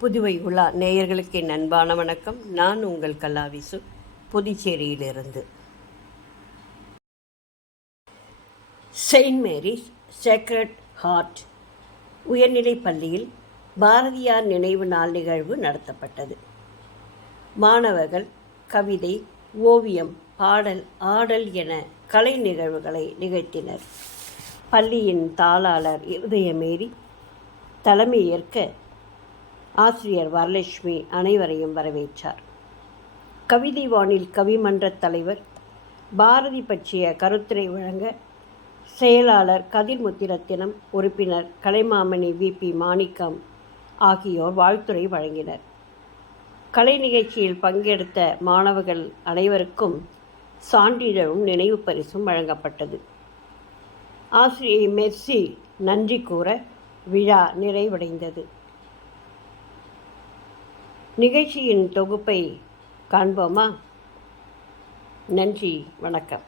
புதுவை உலா நேயர்களுக்கு என் அன்பான வணக்கம். நான் உங்கள் கலாவிசு புதுச்சேரியிலிருந்து. செயின்ட் மேரிஸ் சேக்ரட் ஹார்ட் உயர்நிலைப் பள்ளியில் பாரதியார் நினைவு நாள் நிகழ்வு நடத்தப்பட்டது. மாணவர்கள் கவிதை ஓவியம் பாடல் ஆடல் என கலை நிகழ்வுகளை நிகழ்த்தினர். பள்ளியின் தாளாளர் இருதயமேறி தலைமை ஏற்க ஆசிரியர் வரலட்சுமி அனைவரையும் வரவேற்றார். கவிதை வானில் கவிமன்றத் தலைவர் பாரதி பற்றிய கருத்துரை வழங்க செயலாளர் கதிர்முத்திரத்தினம் உறுப்பினர் கலைமாமணி வி. பி. மாணிக்கம் ஆகியோர் வாழ்த்துரை வழங்கினர். கலை நிகழ்ச்சியில் பங்கெடுத்த மாணவர்கள் அனைவருக்கும் சான்றிதழும் நினைவு பரிசும் வழங்கப்பட்டது. ஆசிரியை மெர்சி நன்றி கூற விழா நிறைவடைந்தது. நிகழ்ச்சியின் தொகுப்பை காண்போமா? நன்றி வணக்கம்.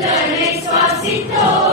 Peter makes fussy.